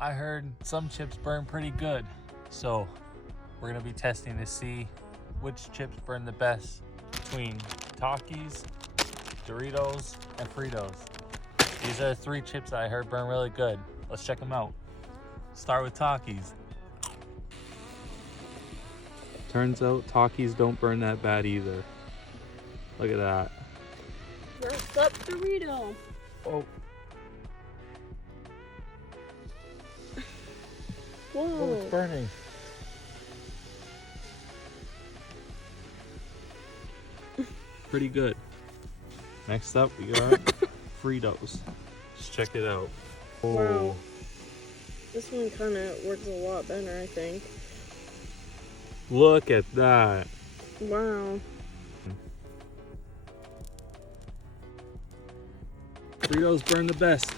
I heard some chips burn pretty good. So we're gonna be testing to see which chips burn the best between Takis, Doritos, and Fritos. These are the 3 chips that I heard burn really good. Let's check them out. Start with Takis. Turns out Takis don't burn that bad either. Look at that. First up, Dorito. Oh, Whoa. it's burning. Pretty good. Next up, we got Fritos. Let's check it out. Wow. This one kind of works a lot better, I think. Look at that. Wow. Fritos burn the best.